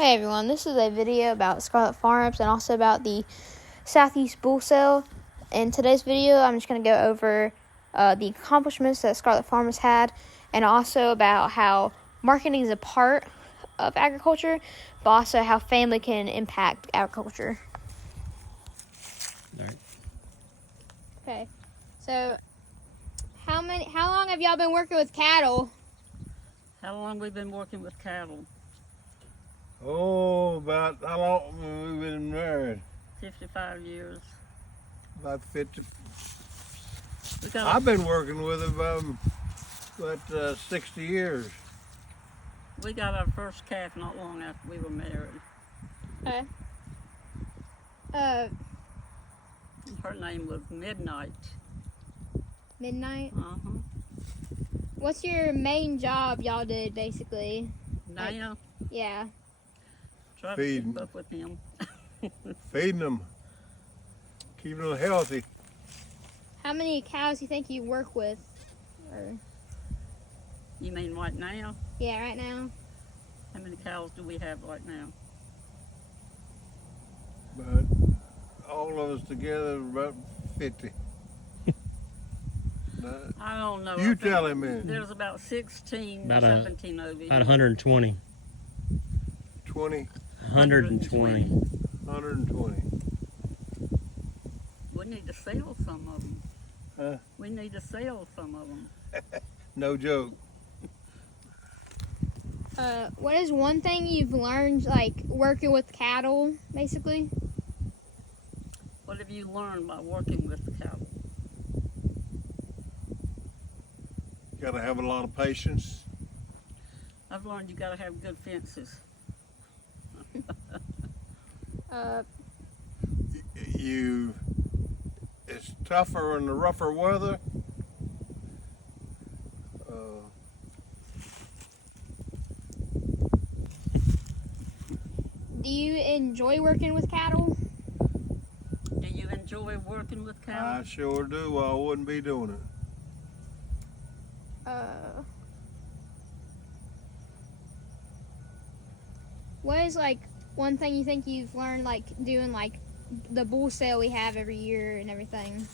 Hey everyone, this is a video about Scarlet Farms and also about the Southeast Bull Sale. In today's video, I'm just going to go over the accomplishments that Scarlet Farms had and also about how marketing is a part of agriculture, but also how family can impact agriculture. All right. Okay, so how long have y'all been working with cattle? How long we been working with cattle? Oh, about how long we've been married? 55 years. About 50. We got I've been working with them about 60 years. we got our first calf not long after we were married. Okay. Her name was Midnight. Midnight. What's What's your main job y'all did, basically? Now, Yeah. try to Feeding. keep up with him. Feeding them, keeping them healthy. How many cows do you think you work with? Or, You mean right now? yeah, right now. How many cows do we have right now? But all of us together about 50. I don't know. You I think tell him, man. There's about 16, About 17 over here. About 120. 20, 120. 120. We need to sell some of them. Huh? We need to sell some of them. No joke. What is one thing you've learned, like, working with cattle, basically? What have you learned by working with the cattle? Got to have a lot of patience. I've learned you got to have good fences. It's tougher in the rougher weather. Do you enjoy working with cattle? Do you enjoy working with cattle? I sure do. I wouldn't be doing it. What is, like, one thing you think you've learned, like, doing, like, the bull sale we have every year and everything?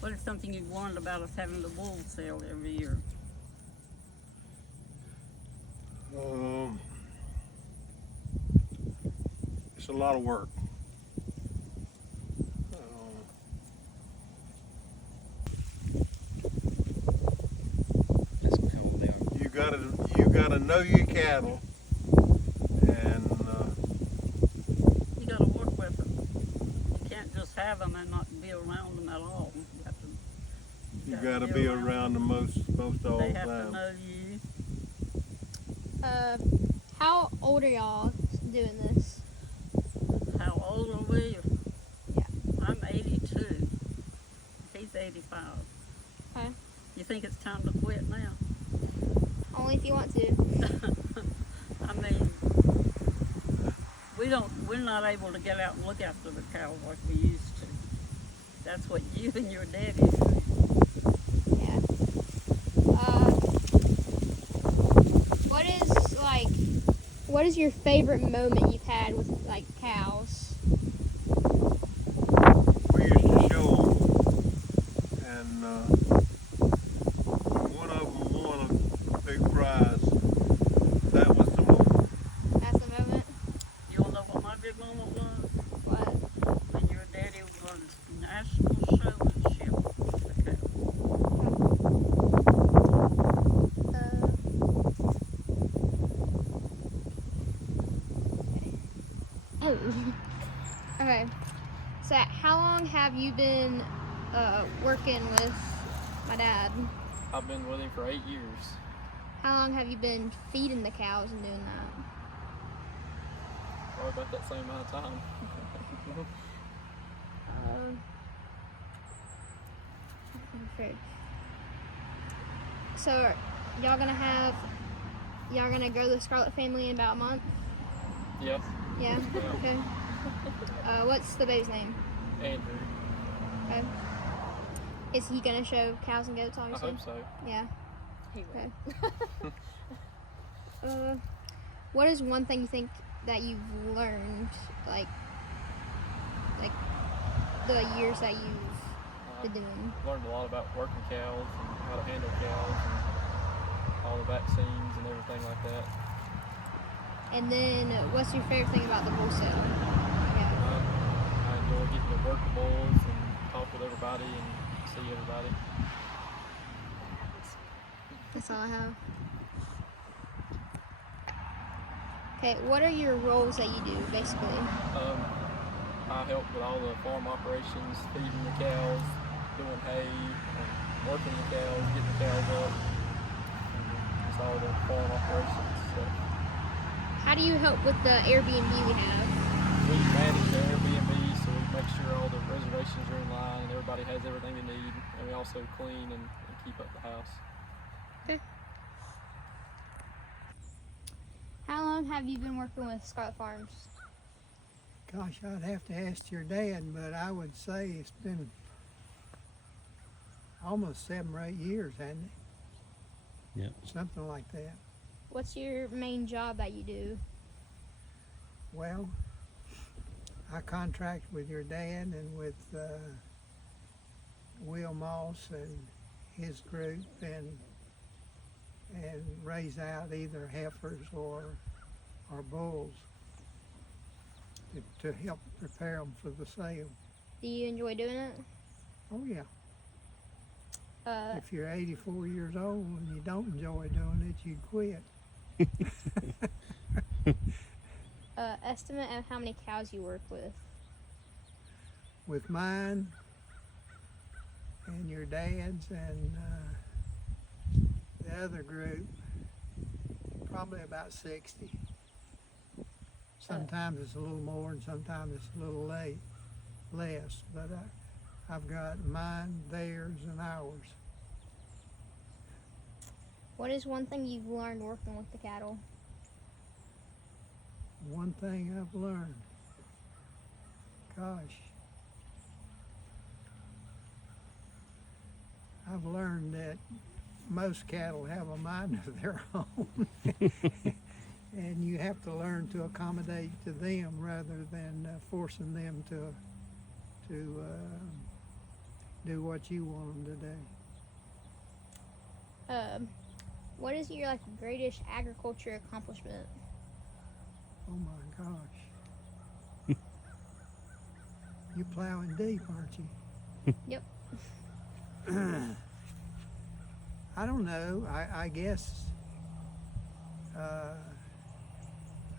What is something you've learned about us having the bull sale every year? It's a lot of work. That's how old they are. You gotta know your cattle, and You got to work with them. You can't just have them and not be around them at all. you gotta be around them most all They the have to time. know you. How old are y'all doing this? How old are we? Yeah. I'm 82. He's 85. Okay. You think it's time to quit now? Only if you want to. I mean, we're not able to get out and look after the cows like we used to. That's what you and your daddy do. Yeah. What is your favorite moment you've had with, like, cows? We used to show them, and when one of them won a big prize. That was the moment. That's the moment? You all know what my big moment was? What? When your daddy won national showmanship with the cows. Okay. So, how long have you been working with my dad? I've been with him for 8 years. How long have you been feeding the cows and doing that? Probably about that same amount of time. So, y'all gonna grow the Scarlet family in about a month? Yes, Yeah? Yeah. Okay. What's the baby's name? Andrew. Okay. Is he gonna show cows and goats, I obviously? hope so. Yeah. He Okay. What is one thing you think that you've learned, like the years that you've been doing? Learned a lot about working cows and how to handle cows and all the vaccines and everything like that. And then, what's your favorite thing about the bull sale? Yeah. I enjoy getting to work the bulls and talk with everybody and see everybody. That's all I have. Okay, what are your roles that you do, basically? I help with all the farm operations, feeding the cows, doing hay, working the cows, getting the cows up, and just all the farm operations stuff. How do you help with the Airbnb we have? We manage the Airbnb, so we make sure all the reservations are in line and everybody has everything they need, and we also clean and keep up the house. Okay. How long have you been working with Scarlet Farms? Gosh, I'd have to ask your dad, but I would say it's been almost 7 or 8 years, hasn't it? Yep. Something like that. What's your main job that you do? Well, I contract with your dad and with Will Moss and his group and raise out either heifers or bulls to help prepare them for the sale. Do you enjoy doing it? Oh yeah. If you're 84 years old and you don't enjoy doing it, you'd quit. Estimate of how many cows you work with. With mine and your dad's and the other group, probably about 60. Sometimes it's a little more and sometimes it's a little less, but I've got mine, theirs, and ours. What is one thing you've learned working with the cattle? One thing I've learned, gosh, I've learned that most cattle have a mind of their own. And you have to learn to accommodate to them rather than forcing them to do what you want them to do. What is your greatest agriculture accomplishment? Oh my gosh. You're plowing deep, aren't you? Yep. I don't know. I guess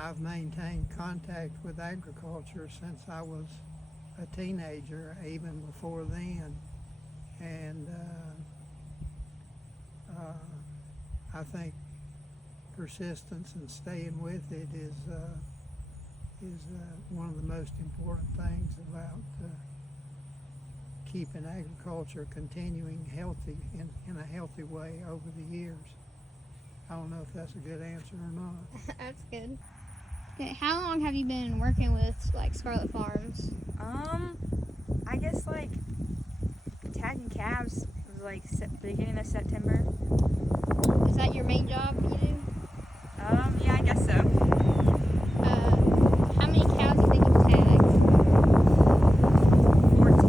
I've maintained contact with agriculture since I was a teenager, even before then. And I think persistence and staying with it is one of the most important things about keeping agriculture continuing healthy in a healthy way over the years. I don't know if that's a good answer or not. That's good. Okay, how long have you been working with Scarlet Farms? I guess tagging calves was beginning of September. Is that your main job you do? Yeah, I guess so. How many cows do you think you've tagged? 14.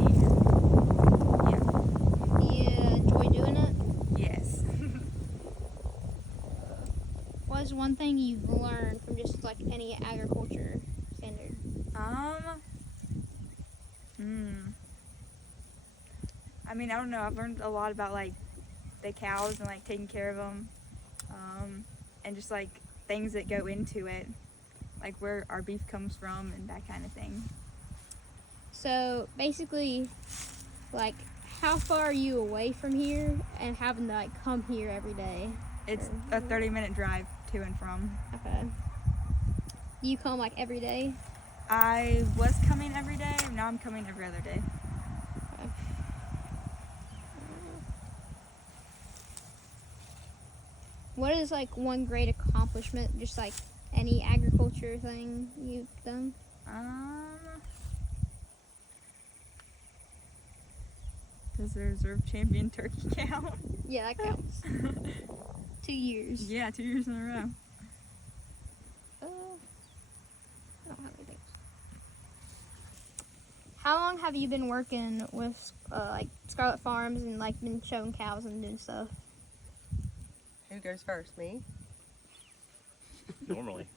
Yeah. Do you enjoy doing it? Yes. What is one thing you've learned from just any agriculture standard? I mean, I don't know. I've learned a lot about the cows and taking care of them, and just things that go into it, where our beef comes from and that kind of thing. So basically, how far are you away from here and having to come here every day? It's a 30-minute drive to and from. Okay. Do you come every day? I was coming every day. Now I'm coming every other day. Okay. What is one great accomplishment, just any agriculture thing you've done? Does the reserve champion turkey count? Yeah, that counts. 2 years. Yeah, 2 years in a row. How long have you been working with like Scarlet Farms and like been showing cows and doing stuff? Who goes first? Me? Normally.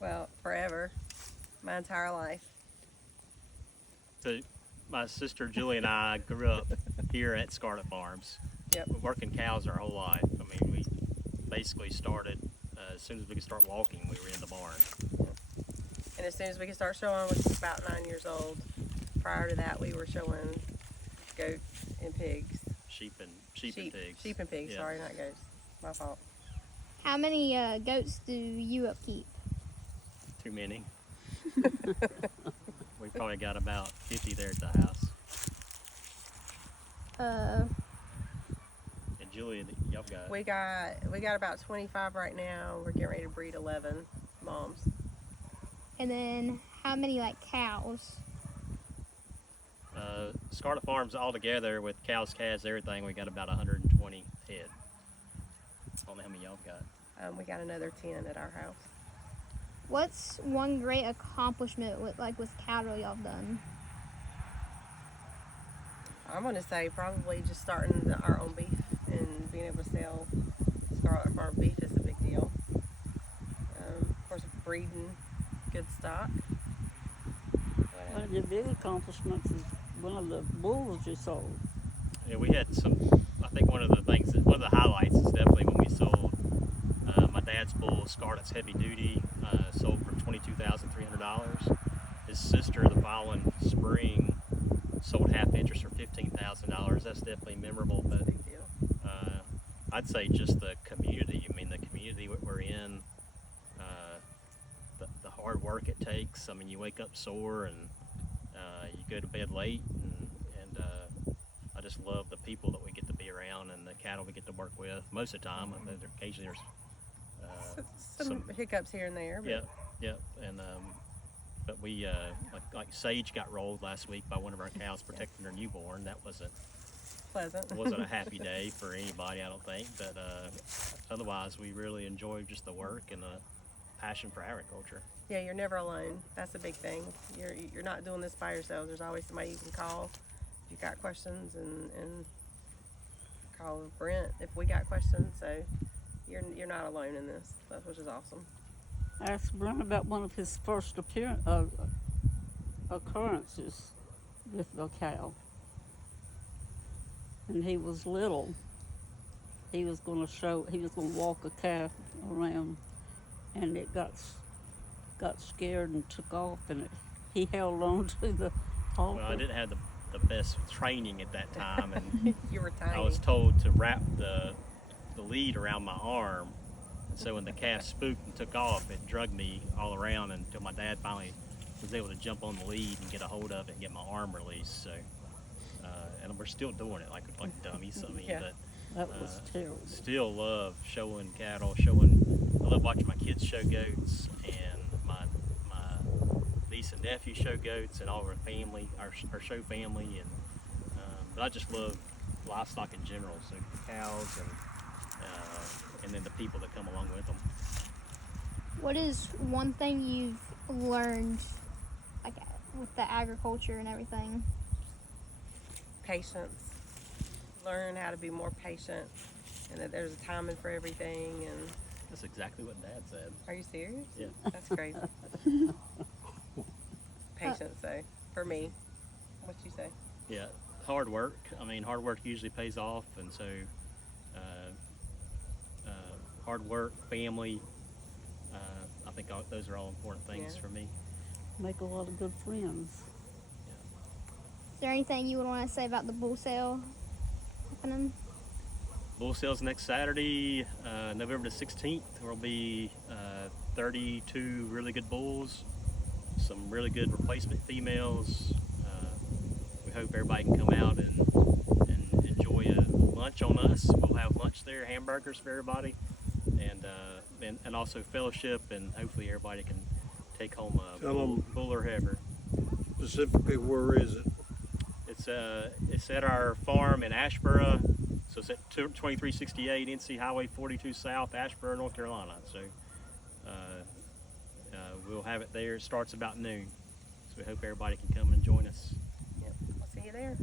Well, forever. My entire life. So my sister Julie and I grew up here at Scarlet Farms. Yep. We're working cows our whole life. I mean, we basically started as soon as we could start walking. We were in the barn. And as soon as we could start showing, we was about 9 years old. Prior to that, we were showing goats and pigs. Sheep and pigs. Sheep and pigs. Yeah. Sorry, not goats. My fault. How many goats do you upkeep? Too many. We probably got about 50 there at the house. And Julie, y'all got We got about 25 right now. We're getting ready to breed 11 moms. And then how many like cows? Scarlet Farms all together with cows, calves, everything. We got about 120 head. I don't know how many y'all got. We got another 10 at our house. What's one great accomplishment with cattle y'all have done? I'm going to say probably just starting our own beef and being able to sell Scarlet Farm beef is a big deal. Of course, breeding good stock. One of the big accomplishments is one of the bulls you sold. Yeah, we had some. I think one of the highlights is definitely when we sold my dad's bull, Scarlet's Heavy Duty, sold for $22,300. His sister, the following spring, sold half interest for $15,000. That's definitely memorable. But Big deal. I'd say just the community. I mean, the community we're in, the hard work it takes. I mean, you wake up sore and you go to bed late, and I just love the people that we get to be around and the cattle we get to work with. Most of the time, I mean, occasionally there's Some hiccups here and there. But yeah, and but we like Sage got rolled last week by one of our cows protecting her newborn. That wasn't pleasant. a happy day for anybody, I don't think. But otherwise, we really enjoy just the work and the passion for agriculture. Yeah, you're never alone. That's a big thing. You're not doing this by yourself. There's always somebody you can call if you got questions, and call Brent if we got questions. So you're not alone in this, which is awesome. I asked Brent about one of his first occurrences with the cow. And he was little. He was going to walk a calf around, and it got scared and took off, and he held on to the halter. Well, I didn't have the best training at that time, and You were tiny. I was told to wrap the lead around my arm. And so when the calf spooked and took off, it dragged me all around until my dad finally was able to jump on the lead and get a hold of it and get my arm released. So, and we're still doing it like dummies. I mean, Yeah. but That was terrible. still love showing cattle. I love watching my kids show goats, and my niece and nephew show goats, and all of our family, our show family, and but I just love livestock in general. So cows and then the people that come along with them. What is one thing you've learned, like with the agriculture and everything? Patience. Learn how to be more patient, and that there's a timing for everything. And That's exactly what Dad said. are you serious? Yeah. That's crazy. Patience, though, for me. What you say? Yeah, hard work. I mean, hard work usually pays off, and so hard work, family. I think those are all important things Yeah. for me. Make a lot of good friends. Is there anything you would want to say about the bull sale happening? Bull sales next Saturday, November the 16th. There'll be 32 really good bulls, some really good replacement females. We hope everybody can come out and enjoy a lunch on us. We'll have lunch there, hamburgers for everybody, and also fellowship, and hopefully everybody can take home a Tell 'em. bull or heifer. Specifically, where is it? It's at our farm in Ashboro, so it's at 2368 NC Highway 42 South, Ashboro, North Carolina. So we'll have it there. It starts about noon. So we hope everybody can come and join us. Yep. I'll see you there.